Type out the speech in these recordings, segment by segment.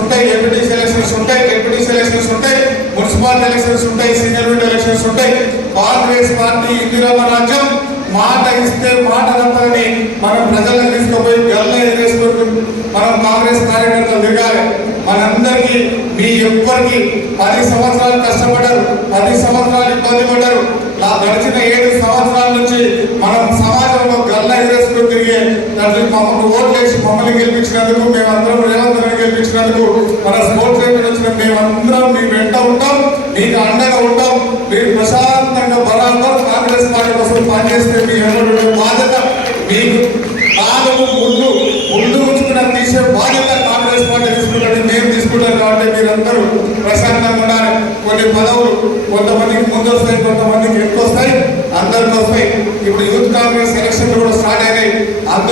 ఉంటాయి MPTC elections ఉంటాయి ZPTC elections ఉంటాయి మున్సిపాలిటీ ఎలక్షన్స్ ఉంటాయి సీనియర్ విండో ఎలక్షన్స్ ఉంటాయి. కాంగ్రెస్ పార్టీ రాజ్యం మాట ఇస్తే మాట తప్పని మనం ప్రజలను తీసుకుపోయి గల్ల మనం కాంగ్రెస్ కార్యకర్తలు మనందరికీ మీ ఎవ్వరికి పది సంవత్సరాలు కష్టపడి పది సంవత్సరాలు ఇబ్బంది పడ్డారు నా గడిచిన ఏడు సంవత్సరాల నుంచి మనం సమాజంలో గల్ల ఎదురేసుకుని తిరిగే తండ్రి మమ్మల్ని ఓట్లేసి మమ్మల్ని గెలిపించినందుకు మేమందరం రేవంత్ రెడ్డి గెలిపించినందుకు మన స్పోర్ట్స్ రేపు వచ్చిన మేమందరం మీ వెంట ఉంటాం మీకు అండగా ఉంటాం మీరు ప్రశాంతంగా బరాబర్ కాంగ్రెస్ పార్టీ కోసం పనిచేస్తే మీ ఎవరు బాధ్యత మీకు బాధలు ముందు ముందు ఉంచుకున్న తీసే బాధ్యత కాంగ్రెస్ పార్టీ తీసుకుంటే మేము తీసుకుంటాం కాబట్టి మీరందరూ ప్రశాంతంగా ఉండాలి. కొన్ని పదవులు కొంతమందికి ముందు వస్తాయి కొంతమందికి ఎక్కువ వస్తాయి అందరికి వస్తాయి ఇప్పుడు యూత్ కాంగ్రెస్ ఎలక్షన్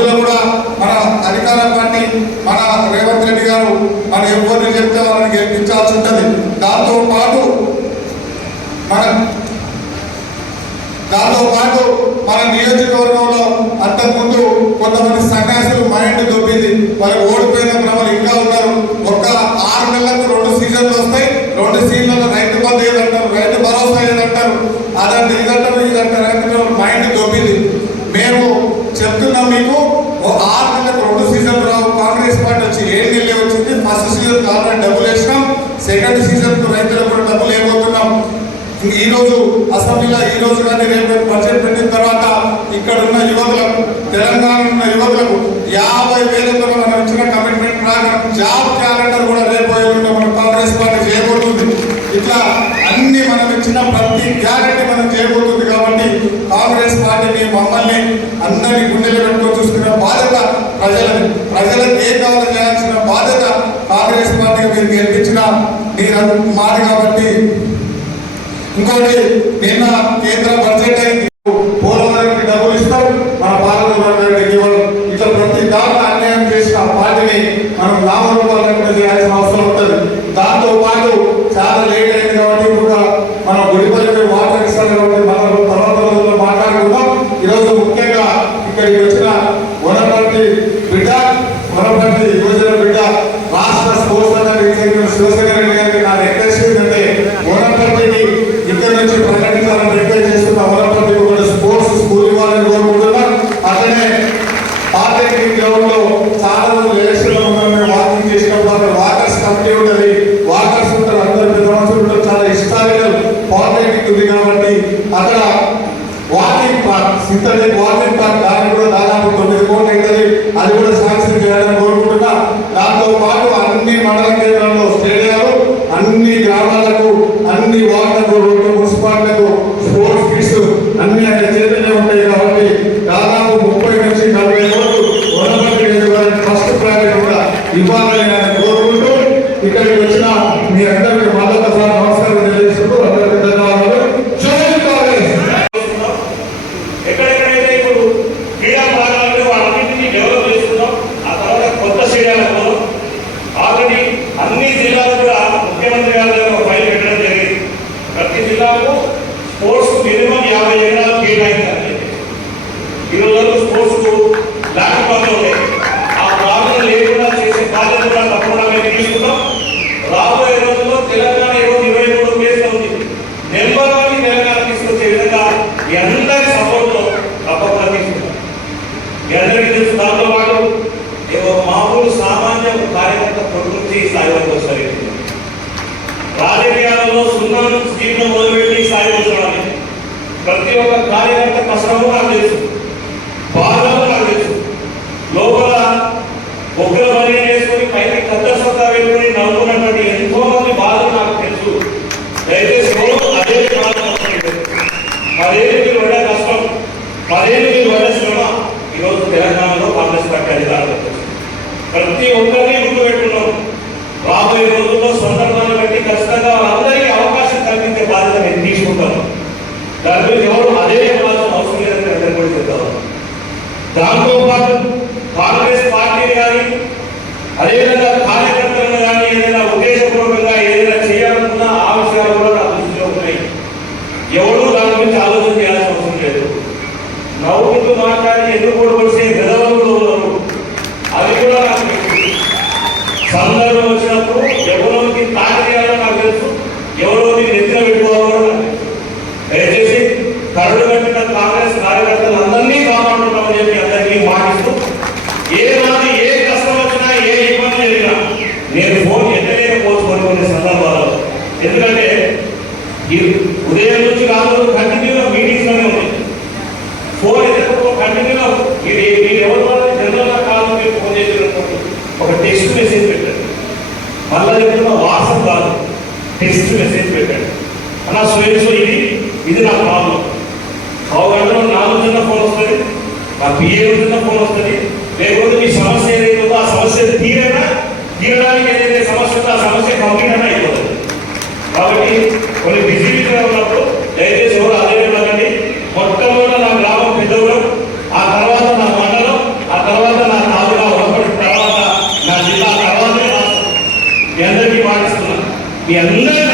రోజుల్లో కూడా మన అధికార పార్టీ మన రేవంత్ రెడ్డి గారు మన ఎవరిని చెప్తే వాళ్ళని గెలిపించాల్సి ఉంటుంది. దాంతో పాటు మన దాంతో పాటు మన నియోజకవర్గంలో అంతకుముందు కొంతమంది సన్యాసులు మైండ్ దొబ్బింది. వాళ్ళు ఓడిపోయిన వాళ్ళు ఇంకా ఉన్నారు. ఒక ఆరు నెలలకు రెండు సీజన్లు వస్తాయి. రెండు సీజన్లలో రైతు బంధు ఏదంటారు? రైతు భరోసా ఏదంటారు? అలాంటి సెకండ్ సీజన్కు రైతులకు కూడా డబ్బులు లేకపోతున్నాం. ఈ రోజు అసెంబ్లీలో ఈ రోజు కానీ రేపు బడ్జెట్ పెట్టిన తర్వాత ఇక్కడ ఉన్న యువకులకు తెలంగాణ ఉన్న యువకులకు యాభై వేలతో మనం ఇచ్చిన కమిట్మెంట్ ప్రకారం జాబ్ క్యాలెండర్ కూడా రేపు మన కాంగ్రెస్ పార్టీ చేయబోతుంది. ఇట్లా అన్ని మనం ఇచ్చిన ప్రతి గ్యారెంటీ మనం చేయబోతుంది కాబట్టి కాంగ్రెస్ పార్టీని మమ్మల్ని అందరినీ గుండెలు పెట్టుకొని చూసుకునే బాధ్యత ప్రజలని ప్రజలకు ఏ కావాలి చేయాల్సిన బాధ్యత కాంగ్రెస్ పార్టీకి మీరు గెలిపించిన మీరు మారు కాబట్టి. ఇంకోటి నిన్న కేంద్ర బడ్జెట్ అయింది. పోలవరానికి డబ్బులు ఇస్తారు మన పాలన ఇవ్వడం ఇట్లా ప్రతి దాంట్లో అన్యాయం చేసిన పార్టీని మనం నామరూపాలు చేయాల్సిన అవసరం ఉంటుంది దాంతో పాటు చాలా లేట్ అయింది కాబట్టి కూడా మనం గుడిపల్లి వాటర్ ఇస్తాం కాబట్టి మనం తర్వాత రోజుల్లో మాట్లాడుకుందాం ఈరోజు ముఖ్యంగా ఇక్కడికి వచ్చిన వనపర్తి బిడ్డ వనపర్తి యువజన బిడ్డ రాష్ట్ర స్పోర్ట్స్ అథారిటీ శివశంకర్ రెడ్డి గారికి నా రిక్వెస్ట్ ఏంటంటే వనపర్తికి ఇక్కడ నుంచి ప్రకటించాలని రిక్వెస్ట్ చేస్తున్న వనపర్తికి కూడా స్పోర్ట్స్ స్కూల్ ఇవ్వాలని కోరుకుంటున్నాం అట్లనే పాలిటెక్నిక్ గ్రౌండ్లో చాలా మంది ఎలక్షన్ ఉన్నాం మేము వాకింగ్ చేసినప్పుడు అక్కడ వాకర్స్ కమిటీ ఉంటుంది వాకర్స్ ఉంటారు అందరు పెద్ద మనుషులు ఉంటారు చాలా హిస్టారికల్ పాలిటెక్నిక్ ఉంది కాబట్టి అక్కడ walking park synthetic walking park దానికి కూడా దాదాపు తొమ్మిది కోట్లు అవుతుంది అది కూడా శాంక్షన్ చేయాలని కోరుకుంటున్నా దాంతో పాటు అన్ని మండల కేంద్రంలో స్టేడియాలు అన్ని గ్రామాలకు అన్ని వార్డులకు రెండు మున్సిపాలిటీలకు స్పోర్ట్స్ కిట్స్ అన్ని ఆయన చేతనే ఉంటాయి కాబట్టి దాదాపు ముప్పై నుంచి నలభై రోజులు వనపర్తి నియోజకవర్గం ఫస్ట్ ప్రయారిటీ కూడా ఇవ్వాలని ప్రతి జిల్లాకు స్పోర్ట్స్ మినిమం యాభై ఎకరాలు కేటాయించాలి. ఈ రోజు స్పోర్ట్స్ ల్యాండ్ ప్రాబ్లం ఉన్నాయి ఆ ప్రాబ్లం లేకుండా చేసే బాధ్యత కూడా తప్పకుండా మేము తీసుకుంటాం రాబోయే రోజుల్లో తెలంగాణ ఈరోజు ఇరవై మూడు కేసులు ఉంది నెంబర్ వన్ తెలంగాణ తీసుకొచ్చే విధంగా మీ అందరి సపోర్ట్తో తప్పకుండా తీసుకుంటాం మీ అందరికీ తెలుసు దాంతో పాటు ఏవో మామూలు సామాన్య కార్యకర్త ప్రకృతి స్థాయి వరకు వస్తారు రాజకీయాలలో సున్నా స్కీమ్ను మొదలుపెట్టి స్థాయి వచ్చామని ప్రతి ఒక్క కార్యకర్త కష్టము నాకు తెలుసు. బాధలు నాకు తెలుసు. లోపల ఒక్కరు బలి చేసుకొని పైకి కథ సొత్తా పెట్టుకుని నవ్వుకున్నటువంటి ఎంతో మంది బాధలు నాకు తెలుసు. దయచేసి అదే పదేళ్ళు మీరు పడ్డ కష్టం పదేళ్ళు మీరు పడ్డ శ్రమ ఈరోజు తెలంగాణలో కాంగ్రెస్ పార్టీ అధికారంలోకి ప్రతి ఒక్కరిని గుర్తుపెట్టుకున్నాం. రాబోయే రోజుల్లో సందర్భాన్ని దాని గురించి ఎవరు అదే బాధ్యత అవసరం లేదని అందరూ కూడా చెప్తారు. దాంతో పాటు కాంగ్రెస్ పార్టీని కానీ అదేవిధంగా కార్యకర్తలను కానీ ఏదైనా ఉద్దేశపూర్వకంగా ఏదైనా చేయాలనుకున్నా ఆ విషయాలు కూడా నా దృష్టిలో ఉన్నాయి ఎవరు దాని గురించి ఆలోచన చేయాల్సిన అవసరం లేదు నవ్వుతూ మాట్లాడి ఎందుకు కొడుకొచ్చే గదవలు కూడా ఉన్నారు అది కూడా నాకు తెలుసు. సందర్భం వచ్చినప్పుడు ఎవరోకి తాగేయాలో నాకు తెలుసు ఎవరోకి నెత్తిన పెట్టుకోవాలో కూడా నాకు తెలుసు. దయచేసి కరుడు కట్టిన కాంగ్రెస్ కార్యకర్తలు అందరినీ కాపాడుతున్నామని చెప్పి అందరికీ మాటిస్తూ ఏ నాది ఏ కష్టం వచ్చినా ఏ ఇబ్బంది జరిగినా నేను ఫోన్ ఎత్తలేకపోవచ్చు కొన్ని కొన్ని సందర్భాల్లో ఎందుకంటే ఈ ఉదయం నుంచి కాదు కంటిన్యూగా మీటింగ్స్లోనే ఉన్నాయి. ఫోన్ ఎత్తకపో కంటిన్యూగా ఇది మీరు ఎవరి వల్ల జనరల్గా కాదు మీరు ఫోన్ చేసినప్పుడు ఒక టెక్స్ట్ మెసేజ్ పెట్టండి. మళ్ళా చెప్తున్న వాట్సాప్ కాదు. టెక్స్ట్ మెసేజ్ పెట్టండి. అలా స్వయంలో ఇది ఇది నా ప్రాబ్లం పావు గంటలో నాలుగు చిన్న ఫోన్ వస్తుంది. నా పిఏ చిన్న ఫోన్ వస్తుంది. లేకపోతే మీ సమస్య ఏదైతే ఆ సమస్య తీరేనా తీరడానికి ఏదైతే సమస్య ఉందో? ఆ సమస్య కంప్లీట్ అయినా అయిపోతుంది కాబట్టి కొన్ని బిజీగా ఉన్నప్పుడు దయచేసి ఎవరు అదే వెళ్ళండి మొట్టమొదట నా గ్రామం పెద్దవరం ఆ తర్వాత నా మండలం ఆ తర్వాత నా తాలూకా ఒకటి తర్వాత నా జిల్లా తర్వాతనే రాష్ట్రం. మీ అందరికీ పాటిస్తున్నాను మీ అందరికీ